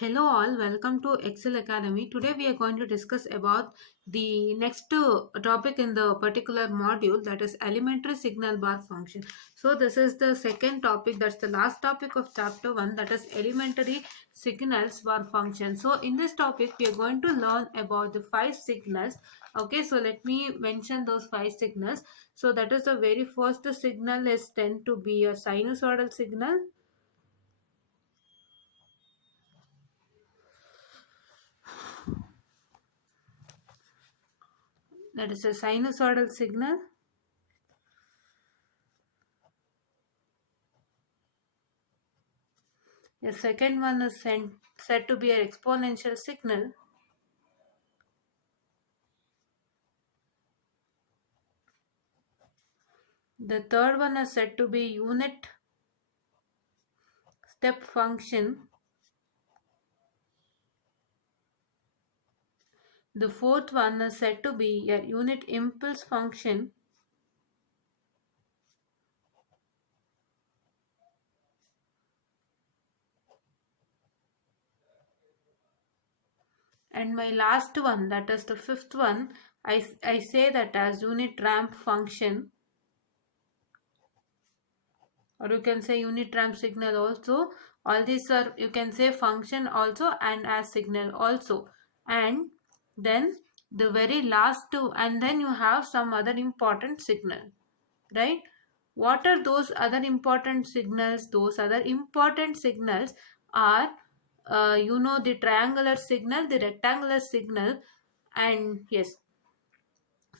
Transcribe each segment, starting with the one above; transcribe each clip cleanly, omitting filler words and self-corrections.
Hello all, welcome to Excel Academy. Today we are going to discuss about the next topic in the particular module, that is elementary signal bar function. So this is the second topic, that's the last topic of chapter 1, that is elementary signals bar function. So in this topic we are going to learn about the 5 signals. Okay, so let me mention those 5 signals. So that is the very first signal is tend to be a sinusoidal signal. That is a sinusoidal signal. The second one is said to be an exponential signal. The third one is said to be unit step function. The fourth one is said to be a unit impulse function. And my last one, that is the fifth one, I say that as unit ramp function, or you can say unit ramp signal also. All these are, you can say function also and as signal also. And then the very last two, and then you have some other important signal, right? What are those other important signals? Those other important signals are the triangular signal, the rectangular signal, and yes,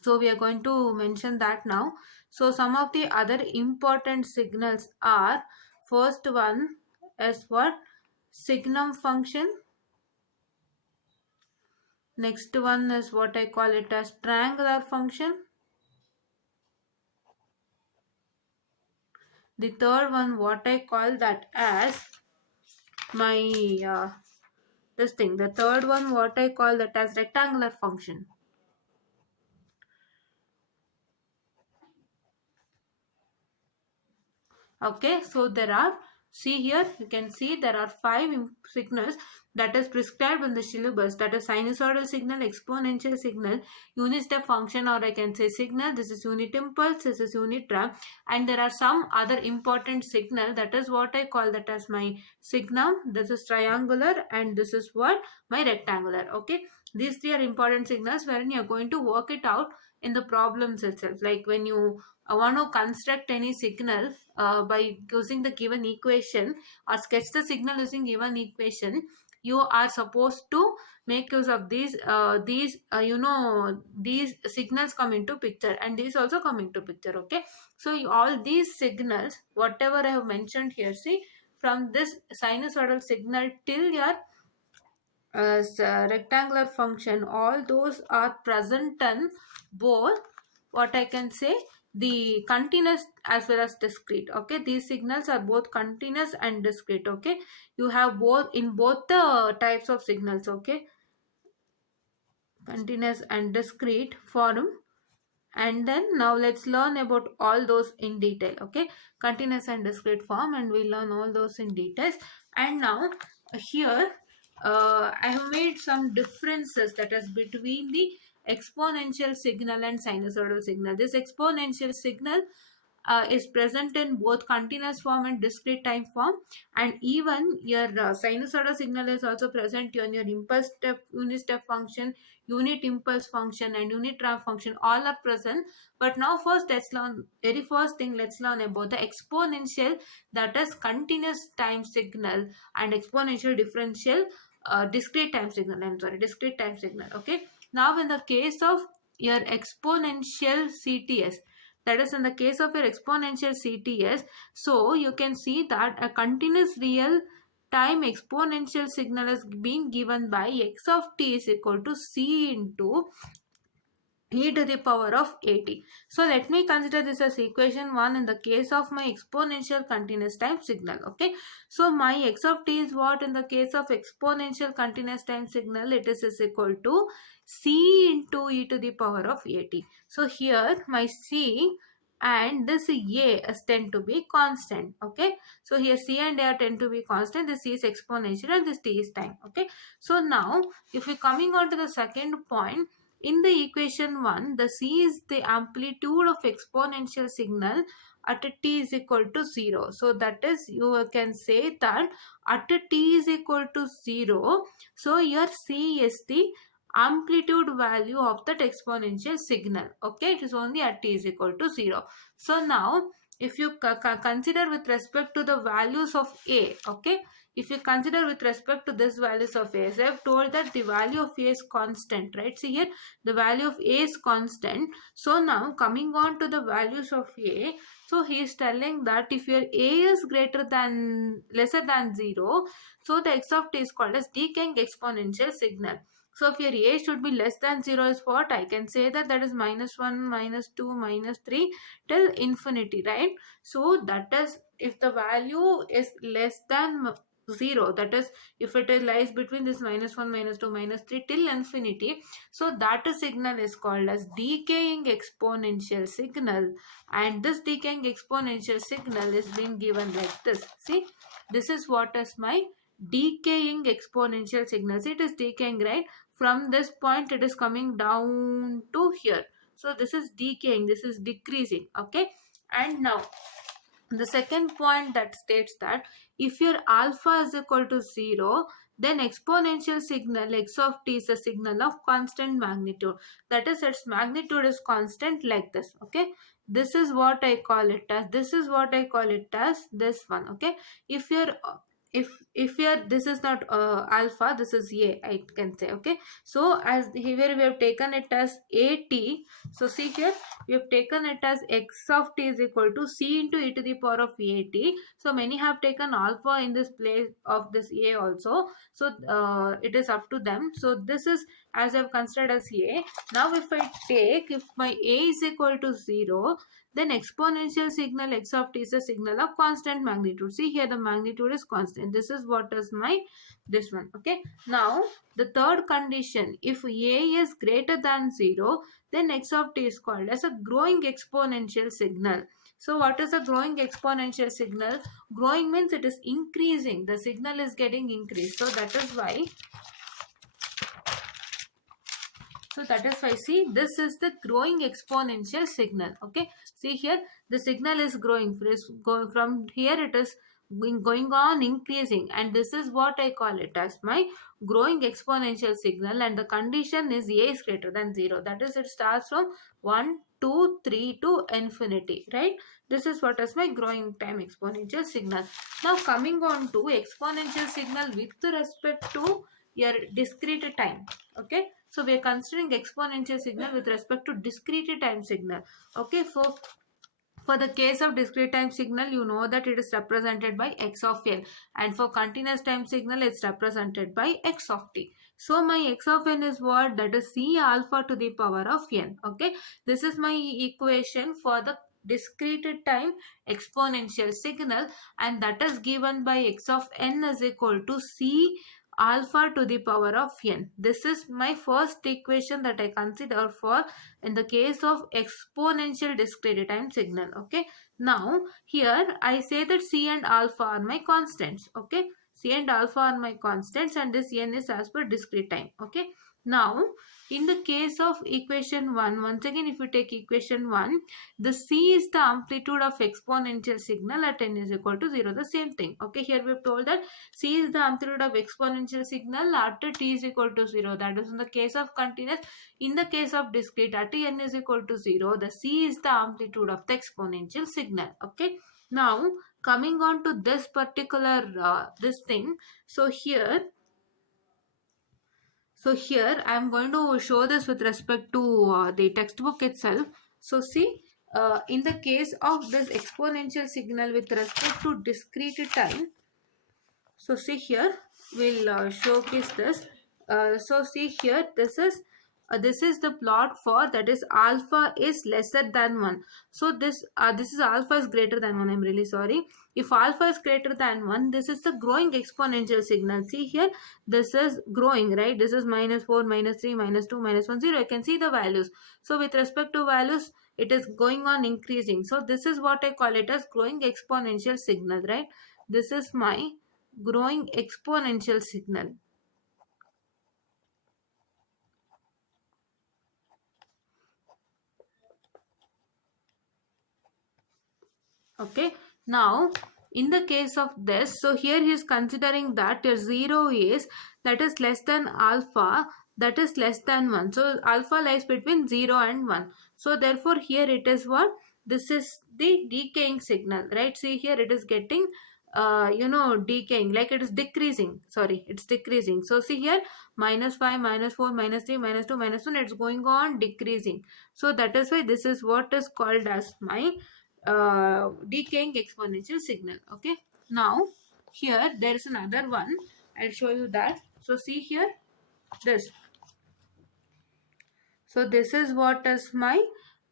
so we are going to mention that now. So some of the other important signals are, first one is what? Signum function. Next one is what I call it as triangular function. The third one, what I call that as my this thing. The third one, what I call that as rectangular function. Okay, so there are, see here, you can see there are 5 signals that is prescribed in the syllabus, that is sinusoidal signal, exponential signal, unit step function, or I can say signal. This is unit impulse, this is unit ramp, and there are some other important signal, that is what I call that as my signum. This is triangular and this is what? My rectangular. Okay, these 3 are important signals wherein you are going to work it out in the problems itself. Like when you want to construct any signal by using the given equation, or sketch the signal using given equation, you are supposed to make use of these these signals come into picture, and these also come into picture. Okay, so all these signals, whatever I have mentioned here, see, from this sinusoidal signal till your rectangular function, all those are present in both, what I can say, the continuous as well as discrete. Okay, these signals are both continuous and discrete. Okay, you have both in both the types of signals. Okay, continuous and discrete form. And then now let's learn about all those in detail. Okay, continuous and discrete form, and we'll learn all those in details. And now here I have made some differences, that is between the exponential signal and sinusoidal signal. This exponential signal is present in both continuous form and discrete time form, and even your sinusoidal signal is also present on your impulse step, unit step function, unit impulse function, and unit ramp function. All are present. But now first let's learn, very first thing, let's learn about the exponential, that is continuous time signal, and exponential differential discrete time signal. Discrete time signal. Okay, now in the case of your exponential CTS, that is in the case of your exponential CTS, so you can see that a continuous real time exponential signal is being given by x of t is equal to c into e to the power of at. So let me consider this as equation 1 in the case of my exponential continuous time signal. Okay, so my x of t is what in the case of exponential continuous time signal? It is equal to c into e to the power of at. So here my c and this A is tend to be constant. Okay, so here C and A are tend to be constant. This C is exponential and this T is time. Okay, so now if we coming on to the second point, in the equation 1, the C is the amplitude of exponential signal at a t is equal to 0. So that is, you can say that at a t is equal to 0, so your C is the amplitude value of that exponential signal. Okay, it is only at t is equal to 0. So now if you consider with respect to the values of A, okay, if you consider with respect to this values of A, as I have told that the value of A is constant, right? See here, the value of A is constant. So now coming on to the values of A, so he is telling that if your A is lesser than 0, so the x of t is called as decaying exponential signal. So if your A should be less than 0 is what? I can say that that is -1, -2, -3 till infinity, right? So that is, if the value is less than 0, that is if it lies between this -1, -2, -3 till infinity, so that signal is called as decaying exponential signal, and this decaying exponential signal is being given like this. See, this is what is my decaying exponential signal. See, it is decaying, right? From this point it is coming down to here. So this is decaying, this is decreasing. Okay, and now the second point that states that if your alpha is equal to 0, then exponential signal x of t is a signal of constant magnitude. That is, its magnitude is constant like this. Okay, this is what I call it as, this is what I call it as this one. Okay, if your if your this is not alpha, this is A, I can say. Okay, so as here we have taken it as at, so see here we have taken it as x of t is equal to c into e to the power of at. So many have taken alpha in this place of this A also, so it is up to them. So this is as I have considered as A. Now if I take, if my A is equal to 0, then exponential signal x of t is a signal of constant magnitude. See here, the magnitude is constant. This is what is my this one. Okay, now the third condition, if A is greater than 0, then x of t is called as a growing exponential signal. So what is a growing exponential signal? Growing means it is increasing, the signal is getting increased. So that is why see, this is the growing exponential signal. Okay, see here the signal is growing, from here it is going on increasing, and this is what I call it as my growing exponential signal, and the condition is A is greater than 0. That is, it starts from 1, 2, 3 to infinity, right? This is what is my growing time exponential signal. Now coming on to exponential signal with respect to your discrete time. Okay, so we are considering exponential signal with respect to discrete time signal. Okay, for the case of discrete time signal, you know that it is represented by x of n, and for continuous time signal it's represented by x of t. So my x of n is what? That is c alpha to the power of n. Okay, this is my equation for the discrete time exponential signal, and that is given by x of n is equal to c alpha to the power of n. This is my first equation that I consider for in the case of exponential discrete time signal. Okay, now here I say that c and alpha are my constants. Okay, c and alpha are my constants, and this n is as per discrete time. Okay, now in the case of equation 1, once again if you take equation 1, the c is the amplitude of exponential signal at n is equal to 0. The same thing. Okay, here we have told that c is the amplitude of exponential signal at t is equal to 0. That is in the case of continuous. In the case of discrete, at n is equal to 0, the c is the amplitude of the exponential signal. Okay, now coming on to this particular this thing. So here I am going to show this with respect to the textbook itself. So see, in the case of this exponential signal with respect to discrete time, so see here, we'll showcase this. So see here, this is the plot for, that is alpha is lesser than 1. So this is alpha is greater than 1. I'm really sorry. If alpha is greater than 1, this is the growing exponential signal. See here, this is growing, right? This is -4, -3, -2, -1, 0. I can see the values. So with respect to values, it is going on increasing. So this is what I call it as growing exponential signal, right? This is my growing exponential signal. Okay, now in the case of this, so here he is considering that your 0 is, that is less than alpha, that is less than 1. So alpha lies between 0 and 1. So therefore here it is what? This is the decaying signal, right? See here it is getting decaying, like it is decreasing. Sorry, it's decreasing. So see here, -5, -4, -3, -2, -1, it's going on decreasing. So that is why this is what is called as my decaying exponential signal. Okay, now here there is another one. I'll show you that. So see here, this. So this is what is my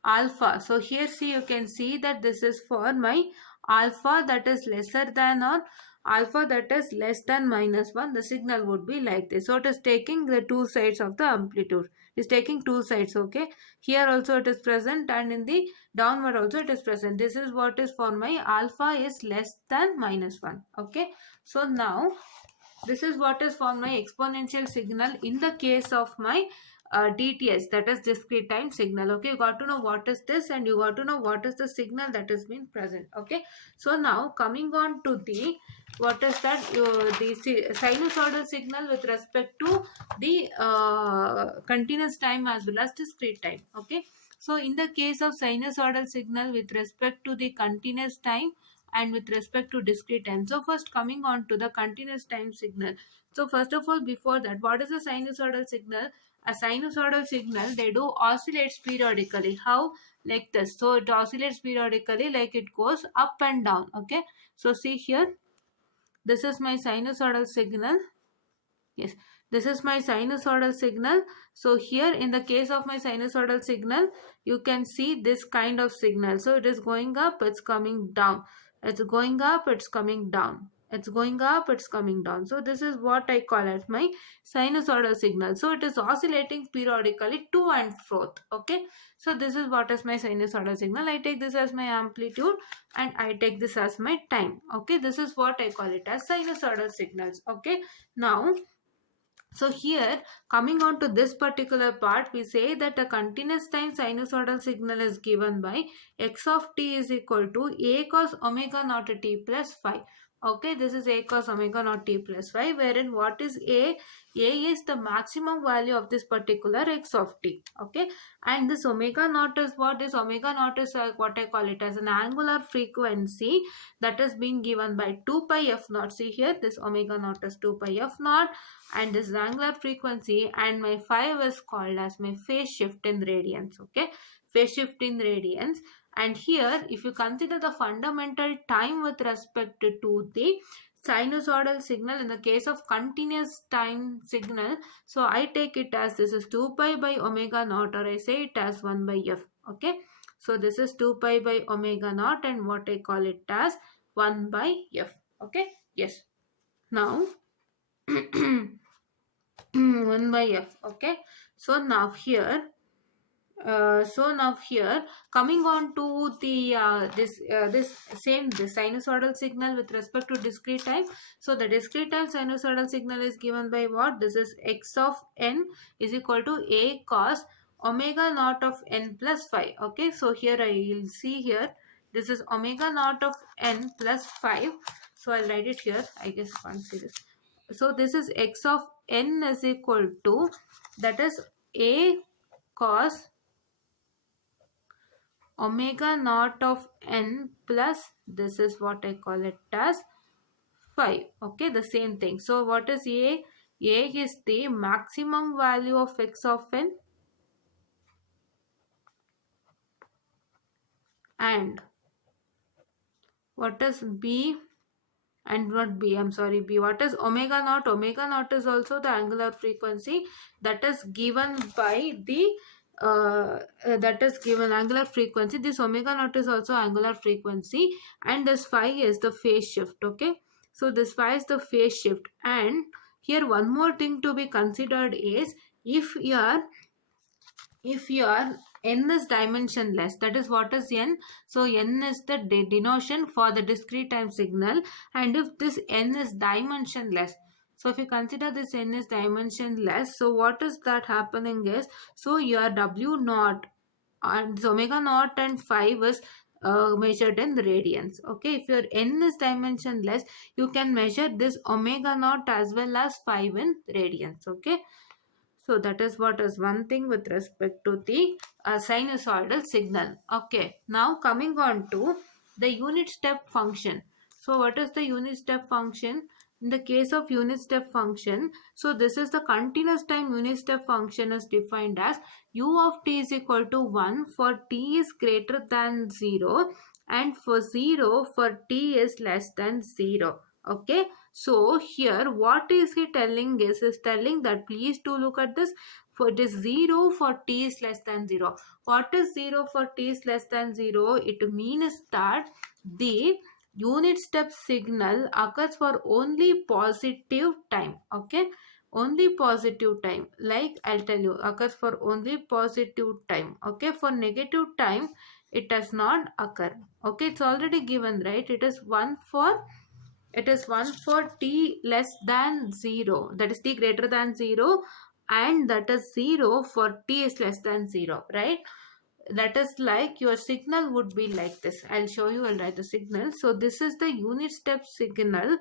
alpha. So here see, you can see that this is for my alpha that is lesser than, or alpha that is less than -1. The signal would be like this. So it is taking the two sides of the amplitude. It is taking two sides. Okay, here also it is present, and in the downward also it is present. This is what is for my alpha is less than -1. Okay, so now this is what is for my exponential signal in the case of my DTS, that is discrete time signal. Okay, you got to know what is this, and you got to know what is the signal that has been present. Okay, so now coming on to the, what is that, the sinusoidal signal with respect to the continuous time as well as discrete time. Okay, so in the case of sinusoidal signal with respect to the continuous time and with respect to discrete time. So first coming on to the continuous time signal. So first of all, before that, what is a sinusoidal signal? A sinusoidal signal, they do oscillates periodically. How? Like this. So it oscillates periodically, like it goes up and down. Okay, so see here, this is my sinusoidal signal. Yes, this is my sinusoidal signal. So here in the case of my sinusoidal signal, you can see this kind of signal. So it is going up, it's coming down. It's going up, it's coming down. It's going up, it's coming down. So this is what I call as my sinusoidal signal. So it is oscillating periodically to and fro. Okay, so this is what is my sinusoidal signal. I take this as my amplitude and I take this as my time. Okay, this is what I call it as sinusoidal signals. Okay, now so here, coming on to this particular part, we say that a continuous time sinusoidal signal is given by x of t is equal to a cos omega naught t plus phi. Okay, this is a cos omega naught t plus phi, wherein what is a? A is the maximum value of this particular x of t. Okay, and this omega naught is what? This omega naught is what I call it as an angular frequency that is being given by 2 pi f naught. See here, this omega naught is 2 pi f naught, and this is angular frequency, and my phi is called as my phase shift in radians. Okay, phase shift in radians. And here if you consider the fundamental time with respect to the sinusoidal signal in the case of continuous time signal, so I take it as this is 2 pi by omega naught, or I say it as 1 by f. Okay, so this is 2 pi by omega naught, and what I call it as 1 by f. Okay, yes, now 1 by f. Okay, so now here coming on to the this sinusoidal signal with respect to discrete time. So the discrete time sinusoidal signal is given by what? This is x of n is equal to a cos omega naught of n plus phi. Okay, so here I will see here, this is omega naught of n plus 5. So I'll write it here. I guess I can't see this. So this is x of n is equal to, that is a cos omega naught of n plus, this is what I call it as 5. Okay, the same thing. So what is a? A is the maximum value of x of n, and what is b? And not b, I'm sorry, b. What is omega naught? Omega naught is also the angular frequency that is given by the that is given angular frequency. This omega naught is also angular frequency, and this phi is the phase shift. Okay, so this phi is the phase shift. And here one more thing to be considered is, if you are n is dimensionless. That is what is n. So n is the denotation for the discrete time signal, and if this n is dimensionless, so if you consider this n is dimensionless, so what is that happening is, so your w naught and omega naught and 5 is measured in radians. Okay, if your n is dimensionless, you can measure this omega naught as well as 5 in radians. Okay, so that is what is one thing with respect to the sinusoidal signal. Okay, now coming on to the unit step function. So what is the unit step function? In the case of unit step function, so this is the continuous time unit step function is defined as u of t is equal to 1 for t is greater than 0 and for 0 for t is less than 0. Okay, so here what is he telling is telling that please to look at this, for it is 0 for t is less than 0. What is 0 for t is less than 0? It means that the unit step signal occurs for only positive time. Okay, only positive time, like I'll tell you, occurs for only positive time. Okay, for negative time it does not occur. Okay, it's already given, right? It is 1 for t less than 0, that is t greater than 0, and that is 0 for t is less than 0, right? That is like your signal would be like this. I'll show you, I'll write the signal. So this is the unit step signal.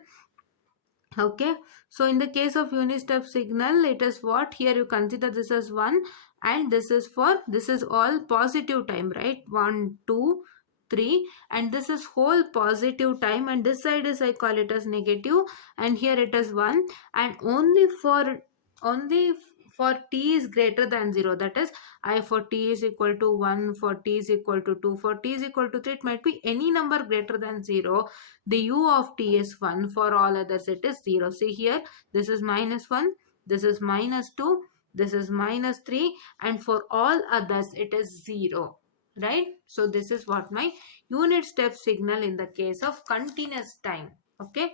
Okay, so in the case of unit step signal, it is what, here you consider this as 1 and this is for, this is all positive time, right? 1 2 3, and this is whole positive time, and this side is, I call it as negative, and here it is 1, and only for t is greater than 0, that is I for t is equal to 1, for t is equal to 2, for t is equal to 3, it might be any number greater than 0. The u of t is 1, for all others it is 0. See here, this is minus 1, this is minus 2, this is minus 3, and for all others it is 0, right? So this is what my unit step signal in the case of continuous time. Okay,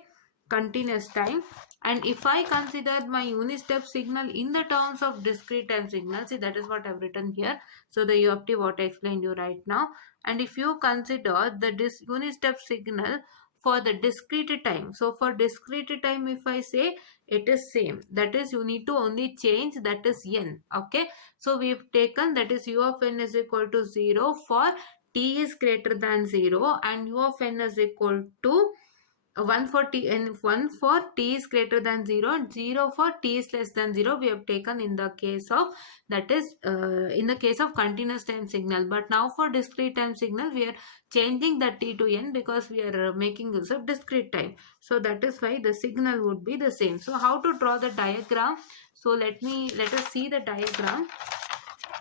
continuous time. And if I consider my unit step signal in the terms of discrete time signal, see, that is what I've written here. So the u of t, what I explained you right now. And if you consider the unit step signal for the discrete time, so for discrete time, if I say it is same, that is you need to only change, that is n. Okay, so we've taken, that is u of n is equal to 0 for t is greater than 0, and u of n is equal to 1 for t, and 1 for t is greater than 0 and 0 for t is less than 0 we have taken in the case of, that is in the case of continuous time signal. But now for discrete time signal we are changing the t to n because we are making use of discrete time. So that is why the signal would be the same. So how to draw the diagram? So let us see the diagram.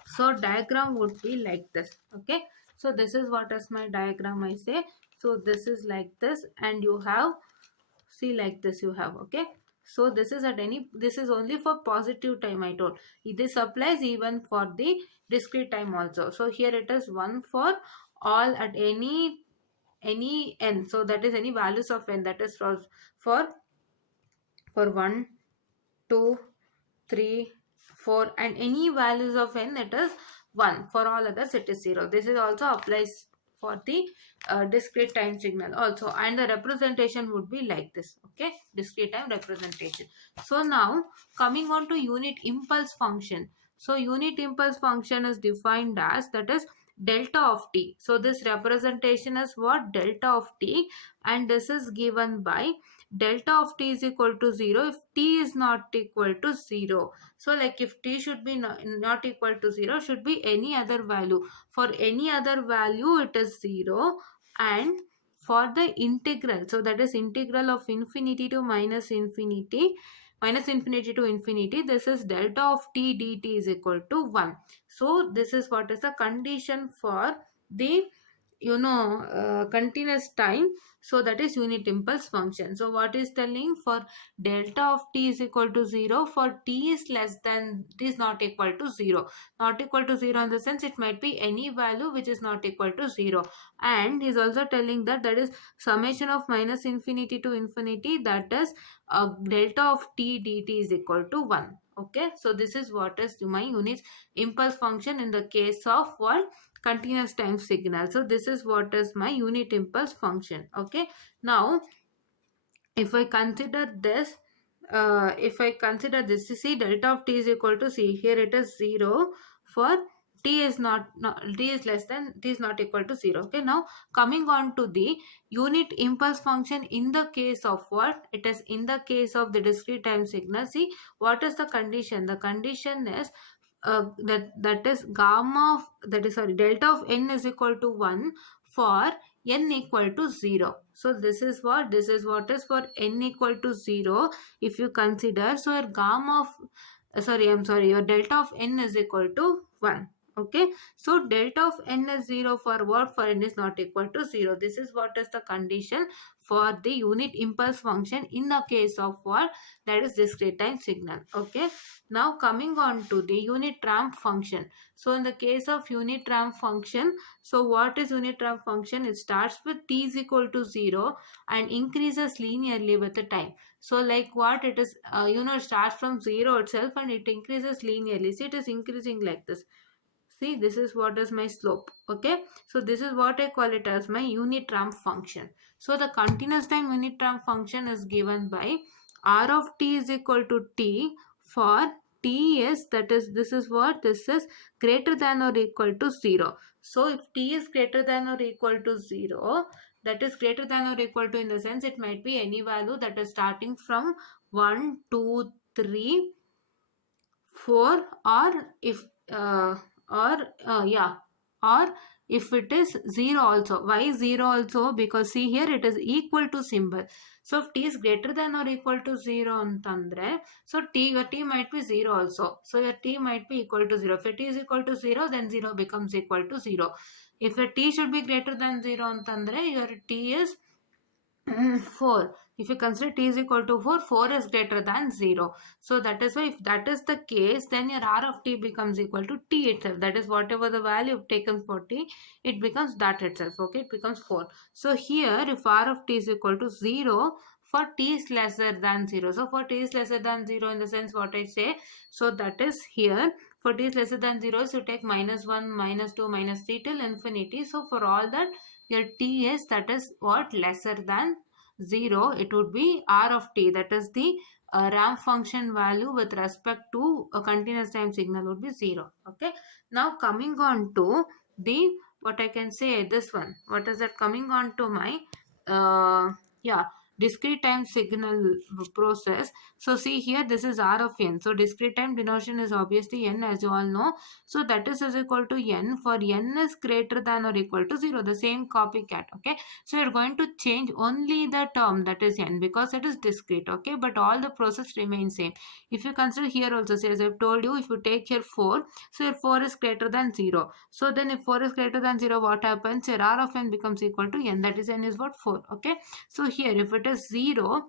So diagram would be like this. Okay, so this is what is my diagram, I say. So this is like this, and you have, see, like this you have. Okay, so this is at any, this is only for positive time, I told. This applies even for the discrete time also. So here it is 1 for all at any n, so that is any values of n, that is for 1 2 3 4 and any values of n, it is 1. For all others it is 0. This is also applies for the discrete time signal also, and the representation would be like this. Okay, discrete time representation. So now coming on to unit impulse function. So unit impulse function is defined as, that is delta of t. So this representation is what, delta of t, and this is given by delta of t is equal to 0 if t is not equal to 0. So like if t should be not equal to 0, should be any other value. For any other value it is 0, and for the integral, so that is integral of infinity to minus infinity to infinity, this is delta of t dt is equal to 1. So this is what is the condition for the continuous time So that is unit impulse function. So what is telling? For delta of t is equal to 0, for t is less than, it is not equal to 0. Not equal to 0 in the sense it might be any value which is not equal to 0. And he is also telling that that is summation of minus infinity to infinity, that is delta of t dt is equal to 1. Okay, so this is what is my unit impulse function in the case of what? Continuous time signal. So this is what is my unit impulse function. Okay, now if I consider this, you see delta of t is equal to, see here it is 0 for t is t is less than, t is not equal to 0. Okay, now coming on to the unit impulse function in the case of what? It is in the case of the discrete time signal. See what is the condition? The condition is that is gamma of, that is, sorry, delta of n is equal to 1 for n equal to 0. So this is what is for n equal to 0. If you consider, so your gamma of your delta of n is equal to 1. Okay, so delta of n is 0 for what? For n is not equal to 0. This is what is the condition for the unit impulse function in the case of what? That is discrete time signal. Okay, now coming on to the unit ramp function. So in the case of unit ramp function, so what is unit ramp function? It starts with t is equal to 0 and increases linearly with the time. So like what it is, starts from 0 itself and it increases linearly. See, it is increasing like this. See, this is what is my slope. Okay, so this is what I call it as my unit ramp function. So the continuous time unit ramp function is given by r of t is equal to t for t is, that is, this is what? This is greater than or equal to 0. So if t is greater than or equal to 0, that is greater than or equal to, in the sense it might be any value that is starting from 1, 2, 3, 4, or if yeah, or if it is 0 also. Why 0 also? Because see here it is equal to symbol. So if t is greater than or equal to 0 antandre, so your t might be 0 also. So your t might be equal to 0. If your t is equal to 0, then 0 becomes equal to 0. If your t should be greater than 0 antandre, your t is 4. If you consider t is equal to 4, 4 is greater than 0. So that is why, if that is the case, then your r of t becomes equal to t itself. That is whatever the value you've taken for t, it becomes that itself. Okay, it becomes 4. So here if r of t is equal to 0, for t is lesser than 0. So for t is lesser than 0, in the sense what I say, so that is here for t is lesser than 0, so take minus 1, minus 2, minus 3 till infinity. So for all that, your t is, that is what, lesser than 0, it would be r of t, that is the ramp function value with respect to a continuous time signal would be 0. Okay, now coming on to the, what I can say, this one, what is that, coming on to my yeah, discrete time signal process. So see here, this is r of n. So discrete time denotation is obviously n, as you all know. So that is equal to n for n is greater than or equal to 0. The same copycat. Okay, so you're going to change only the term, that is n, because it is discrete. Okay, but all the process remains same. If you consider here also, say, as I've told you, if you take here 4, so your 4 is greater than 0. So then if 4 is greater than 0, what happens? Your r of n becomes equal to n, that is n is what, 4. Okay, so here if it is 0,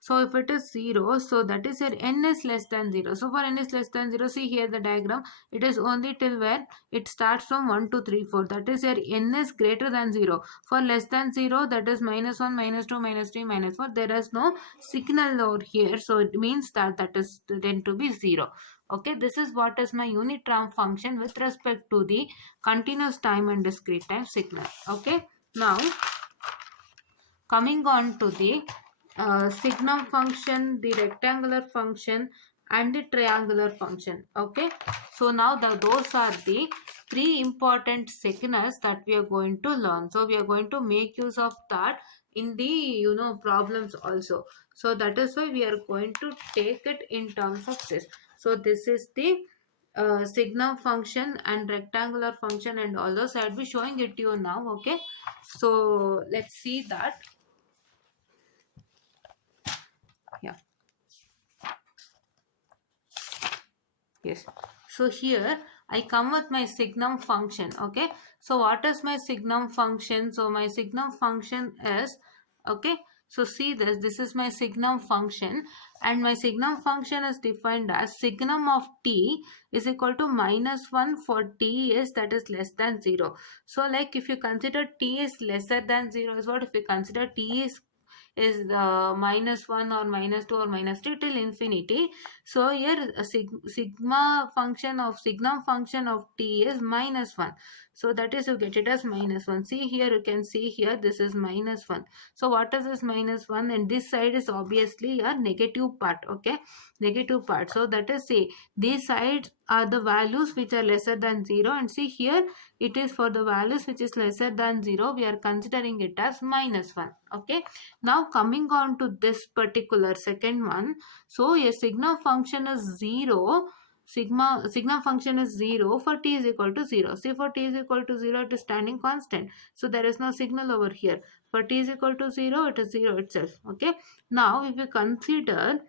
so if it is 0, so that is your n is less than 0. So for n is less than 0, see here the diagram, it is only till where it starts from 1, 2, 3, 4. That is your n is greater than 0. For less than 0, that is minus 1, minus 2, minus 3, minus 4. There is no signal over here. So it means that that is tend to be 0. Okay, this is what is my unit ramp function with respect to the continuous time and discrete time signal. Okay, now coming on to the signum function, the rectangular function and the triangular function. Okay, so now those are the 3 important signals that we are going to learn. So we are going to make use of that in the problems also. So that is why we are going to take it in terms of this. So this is the signum function and rectangular function and all those. I'll be showing it to you now. Okay, so let's see that. Yeah, yes, so here I come with my signum function. Okay, so what is my signum function? So my signum function is Okay, so see this is my signum function, and my signum function is defined as signum of t is equal to -1 for t is that is less than 0. So like if you consider t is lesser than 0 is what, if you consider t is -1 or -2 or -3 till infinity. So here a sigma function of signum function of t is -1. So that is, you get it as -1. See here, you can see here this is -1. So what is this -1? And this side is obviously a negative part. Okay, negative part. So that is, say, these sides are the values which are lesser than 0, and see here it is for the values which is lesser than 0, we are considering it as -1. Okay, now coming on to this particular second one. So a signum function is 0. Sigma function is 0 for t is equal to 0. See, for t is equal to 0, it is standing constant. So there is no signal over here. For t is equal to 0, it is 0 itself. Okay. Now if you consider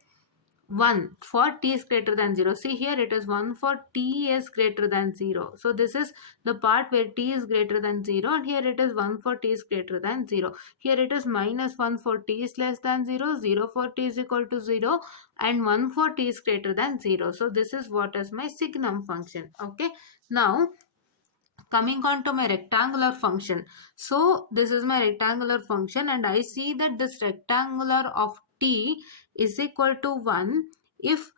1 for t is greater than 0. See here it is 1 for t is greater than 0. So this is the part where t is greater than 0, and here it is 1 for t is greater than 0. Here it is -1 for t is less than 0, 0 for t is equal to 0, and 1 for t is greater than 0. So this is what is my signum function. Okay. Now coming on to my rectangular function. So this is my rectangular function, and I see that this rectangular of t is equal to 1 if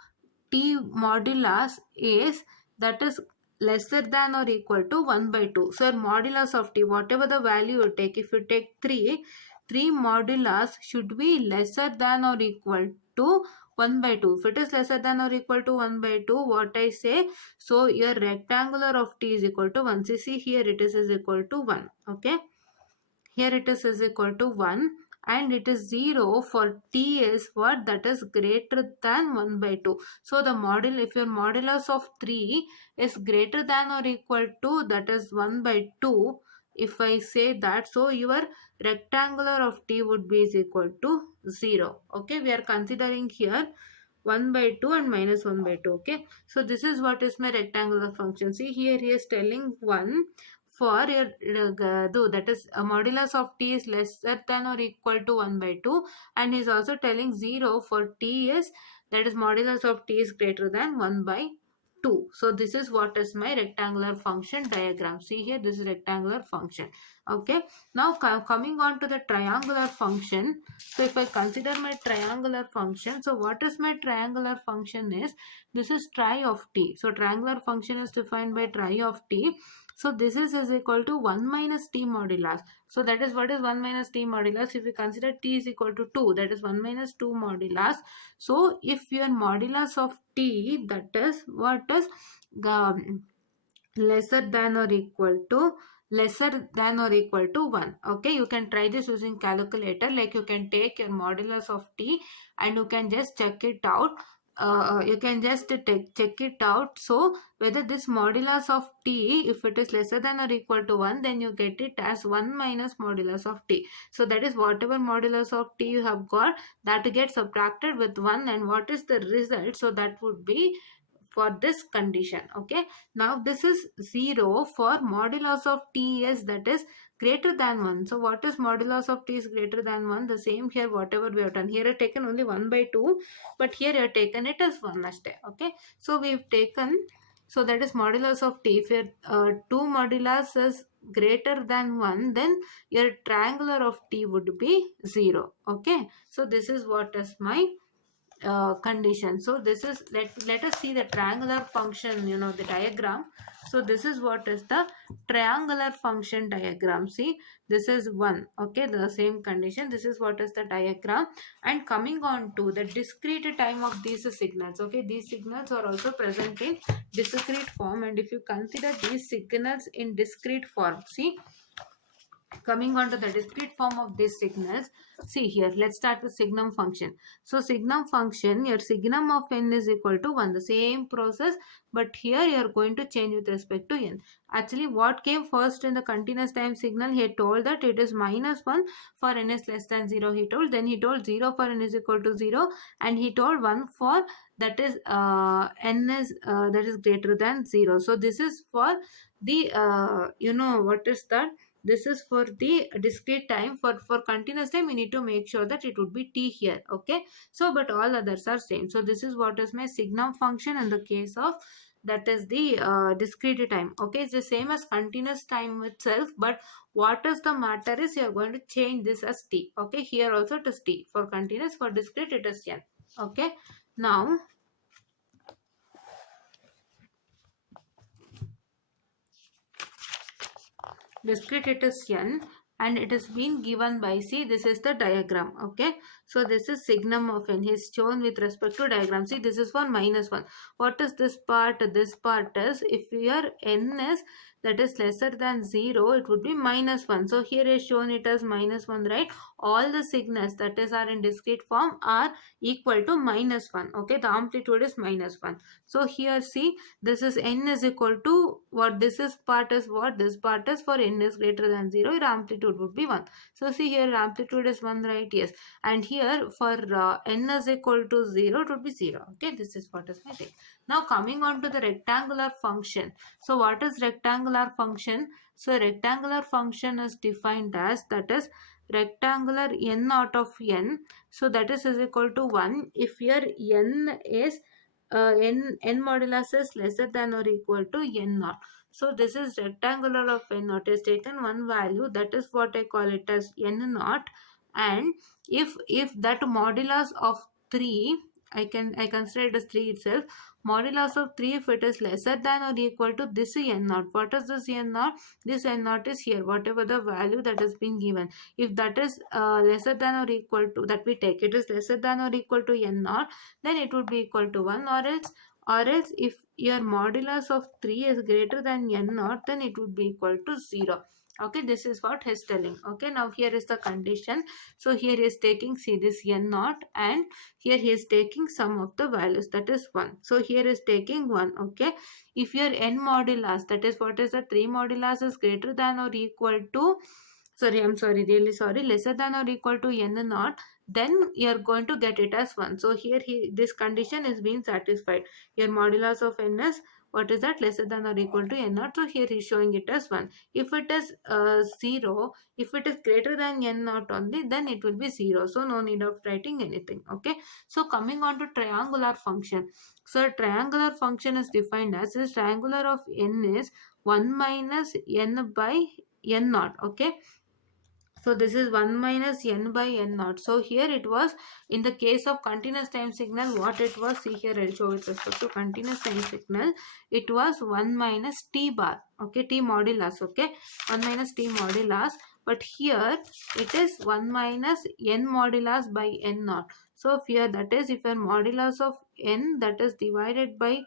t modulus is that is lesser than or equal to 1 by 2. So modulus of t, whatever the value you take, if you take 3 modulus should be lesser than or equal to 1 by 2. If it is lesser than or equal to 1 by 2, what I say, so your rectangular of t is equal to 1. See here it is equal to 1. Okay, here it is equal to 1, and it is 0 for t is what, that is greater than 1 by 2. So the model, if your modulus of 3 is greater than or equal to that is 1 by 2, if I say that, so your rectangular of t would be is equal to 0. Okay, we are considering here 1 by 2 and -1 by 2. Okay, so this is what is my rectangular function. See here he is telling 1 for your that is a modulus of t is lesser than or equal to 1 by 2, and he is also telling 0 for t is that is modulus of t is greater than 1 by 2. So this is what is my rectangular function diagram. See here, this is rectangular function. Okay, now coming on to the triangular function. So if I consider my triangular function, so what is my triangular function is, this is tri of t. So triangular function is defined by tri of t. So this is equal to 1 minus t modulus. So that is, what is 1 minus t modulus? If we consider t is equal to 2, that is 1 minus 2 modulus. So if your modulus of t, that is what is lesser than or equal to 1. Okay, you can try this using calculator. Like you can take your modulus of t and you can just check it out. You can just check it out. So whether this modulus of t, if it is lesser than or equal to 1, then you get it as 1 minus modulus of t. So that is whatever modulus of t you have got, that gets subtracted with 1, and what is the result? So that would be for this condition. Okay, now this is 0 for modulus of t is that is greater than 1. So what is modulus of t is greater than 1? The same here, whatever we have done here, I have taken only 1 by 2, but here I have taken it as 1 ashte. Okay, so we have taken, so that is modulus of t. If your 2 modulus is greater than 1, then your triangular of t would be 0. Okay, so this is what is my condition. So this is, let us see the triangular function, the diagram. So this is what is the triangular function diagram. See, this is 1. Okay, the same condition. This is what is the diagram. And coming on to the discrete time of these signals. Okay, these signals are also present in discrete form, and if you consider these signals in discrete form, see, coming on to the discrete form of these signals, see here, let's start with signum function. So signum function, your signum of n is equal to 1, the same process, but here you are going to change with respect to n. Actually, what came first in the continuous time signal, he told that it is -1 for n is less than 0, he told. Then he told 0 for n is equal to 0, and he told 1 for that is n is that is greater than 0. So this is for the what is that, This is for the discrete time. For continuous time, we need to make sure that it would be t here. Okay, so but all others are same. So this is what is my signum function in the case of that is the discrete time. Okay, it's the same as continuous time itself, but what is the matter is you are going to change this as t. Okay, here also it is t. For continuous, for discrete it is n. Okay, now discrete it is n, and it is being given by, see, this is the diagram. Okay, so this is signum of n is shown with respect to diagram. See, this is for -1. What is this part? This part is, if your n is that is lesser than 0, it would be -1. So here is shown it as -1, right? All the signals that is are in discrete form are equal to -1. Okay, the amplitude is -1. So here see, this is n is equal to what, this is part is what, this part is for n is greater than 0, your amplitude would be 1. So see here amplitude is 1, right? Yes. And here for n is equal to 0, it would be 0. Okay, this is what is my thing. Now coming on to the rectangular function. So what is rectangular function? So rectangular function is defined as, that is rectangular n out of n. So that is equal to 1 if your n is n modulus is lesser than or equal to n naught. So this is rectangular of n naught is taken one value, that is what I call it as n naught, and if that modulus of 3, I consider it as 3 itself. Modulus of 3, if it is lesser than or equal to this n naught. What is this n naught? This n naught is here, whatever the value that has been given. If that is lesser than or equal to, that we take it is lesser than or equal to n naught, then it would be equal to 1, or else if your modulus of 3 is greater than n naught, then it would be equal to 0. Okay, this is what he's telling. Okay, now here is the condition. So here he is taking, see, this n naught, and here he is taking some of the values, that is 1. So here is taking 1. Okay, if your n modulus, that is what is the 3 modulus is greater than or equal to, sorry, I'm sorry, really sorry, lesser than or equal to n naught, then you are going to get it as 1. So here this condition is being satisfied. Your modulus of n is, what is that, lesser than or equal to n naught. So here he is showing it as 1. If it is 0, if it is greater than n naught only, then it will be 0. So no need of writing anything. Okay, so coming on to triangular function. So triangular function is defined as, this triangular of n is 1 minus n by n naught. Okay, so this is 1 minus n by n naught. So here it was, in the case of continuous time signal, what it was, see here I'll show with respect to continuous time signal, it was 1 minus t bar. Okay, t modulus. Okay, 1 minus t modulus, but here it is 1 minus n modulus by n naught. So here, that is, if your modulus of n, that is divided by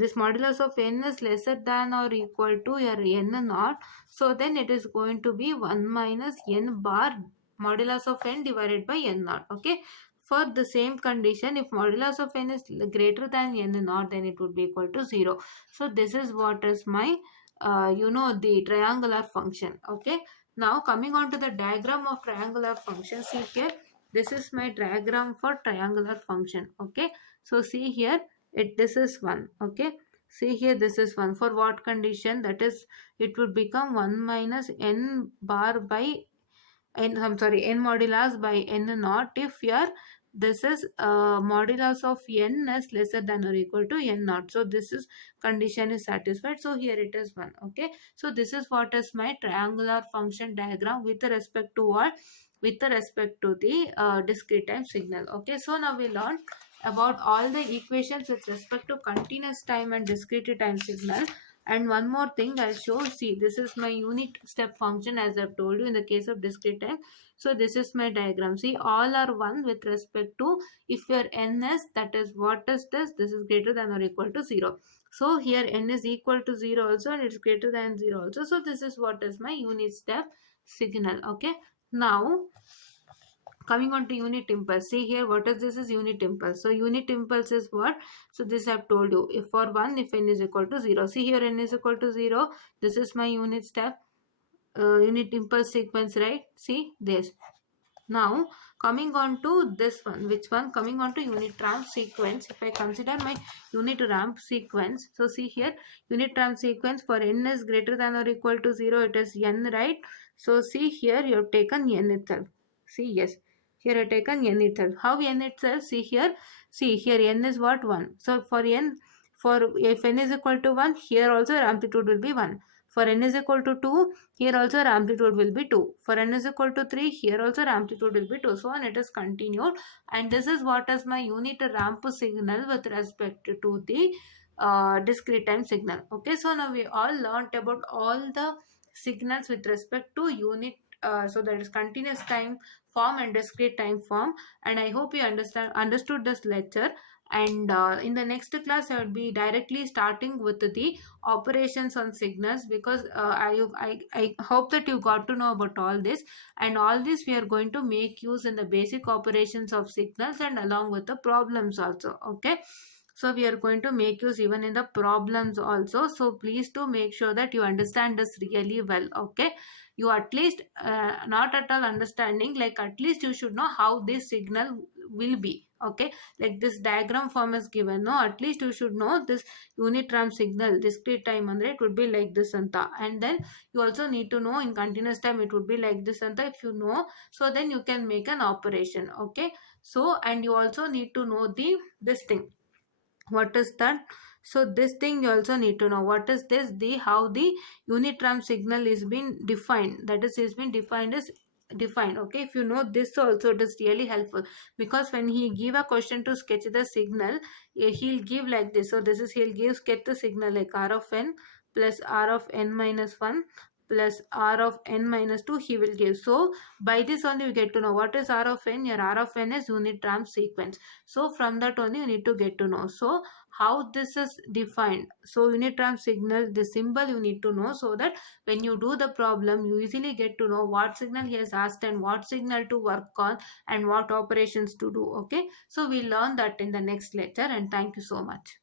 this modulus of n is lesser than or equal to your n naught, so then it is going to be 1 minus n bar modulus of n divided by n naught. Okay, for the same condition, if modulus of n is greater than n naught, then it would be equal to 0. So this is what is my the triangular function. Okay, now coming on to the diagram of triangular function. See here, this is my diagram for triangular function. Okay, so see here, this is 1. Okay, see here, this is 1. For what condition? That is, it would become 1 minus n bar by n, I'm sorry, n modulus by n naught, if your this is modulus of n is lesser than or equal to n naught. So this is condition is satisfied. So here it is 1. Okay, so this is what is my triangular function diagram with respect to what? With respect to the discrete time signal. Okay, so now we learned about all the equations with respect to continuous time and discrete time signal. And one more thing I'll show. See, this is my unit step function, as I've told you in the case of discrete time. So this is my diagram. See, all are 1 with respect to, if your n is, that is, what is this? This is greater than or equal to 0. So here n is equal to 0 also, and it's greater than 0 also. So this is what is my unit step signal. Okay, now coming on to unit impulse. See here, what is this? Is unit impulse. So unit impulse is what? So this I have told you. If for 1, if n is equal to 0. See here, n is equal to 0. This is my unit step, unit impulse sequence, right? See this. Now coming on to this one, which one? Coming on to unit ramp sequence. If I consider my unit ramp sequence, so see here, unit ramp sequence for n is greater than or equal to 0, it is n, right? So see here, you have taken n itself. See, yes, here I have taken n itself. How n itself? See here n is what? 1. So for n, for if n is equal to 1, here also amplitude will be 1. For n is equal to 2, here also amplitude will be 2. For n is equal to 3, here also amplitude will be 2. So on it is continued, and this is what is my unit ramp signal with respect to the discrete time signal. Okay, so now we all learnt about all the signals with respect to unit, so that is continuous time form and discrete time form, and I hope you understood this lecture. And in the next class I will be directly starting with the operations on signals, because I hope that you got to know about all this, and all this we are going to make use in the basic operations of signals and along with the problems also. Okay, so we are going to make use even in the problems also, so please do make sure that you understand this really well. Okay, you at least not at all understanding, like at least you should know how this signal will be. Okay, like this diagram form is given, no, at least you should know this unit ramp signal discrete time andre it would be like this anta, and then you also need to know in continuous time it would be like this anta. If you know, so then you can make an operation. Okay, so and you also need to know the this thing, what is that? So this thing you also need to know, what is this, the how the unit ramp signal is been defined, that is been defined as defined. Okay, if you know this also, it is really helpful, because when he give a question to sketch the signal, he'll give like this. So this is, he'll give sketch the signal like r of n plus r of n minus 1 plus r of n minus 2 he will give. So by this only you get to know what is r of n. Your r of n is unit ramp sequence, so from that only you need to get to know. So how this is defined, so unit ramp signal, the symbol you need to know, so that when you do the problem you easily get to know what signal he has asked and what signal to work on and what operations to do. Okay, so we learn that in the next lecture, and thank you so much.